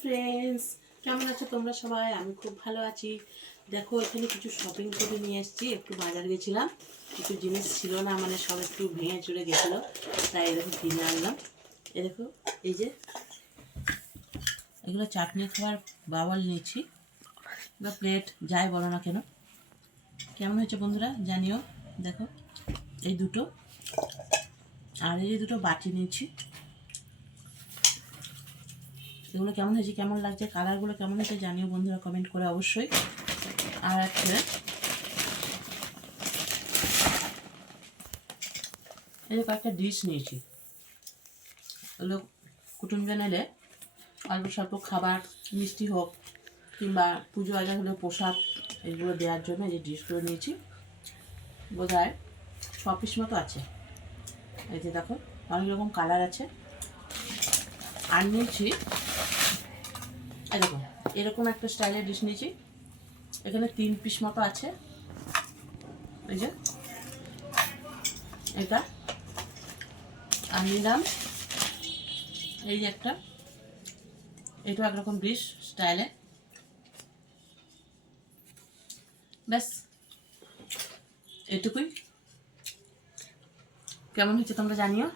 Friends, কেমন আছো তোমরা সবাই? আমি খুব ভালো আছি। দেখো, এখানে কিছু শপিং করে নিয়ে এসেছি। একটু বাজার গেছিলাম, কিছু জিনিস ছিল না, মানে সব একটু ভেঙে চুরে গেছিলো, তাই এরকম কিনে আনলাম। এ দেখো, এই যে এগুলো চাটনি খাবার বাওয়াল নিয়েছি বা প্লেট, যাই বলো না কেন। কেমন হয়েছে বন্ধুরা জানিও। দেখো, এই দুটো, আর এই যে দুটো বাটি নিয়েছি। এগুলো কেমন হয়েছে, কেমন লাগছে, কালারগুলো কেমন হয়েছে জানিও বন্ধুরা, কমেন্ট করে অবশ্যই। আর একটা এই যে কয়েকটা ডিশ নিয়েছি। এগুলো কুটুমজন এলে অল্প স্বল্প খাবার, মিষ্টি হোক কিংবা পুজো আজা হলে প্রসাদ, এগুলো দেওয়ার জন্য এই যে ডিশগুলো নিয়েছি। বোধ হয় 6 পিস মতো আছে। এই যে দেখো, অনেক রকম কালার আছে। আর নিয়েছি, এই দেখো, এরকম একটা স্টাইলের ডিশ নিয়েছি। এখানে 3 পিস মতো আছে। এই যে এটা, আর নিলাম এই যে একটা, এটাও একরকম ডিশ স্টাইলে। ব্যাস, এটুকুই। কেমন হচ্ছে তোমরা জানিও।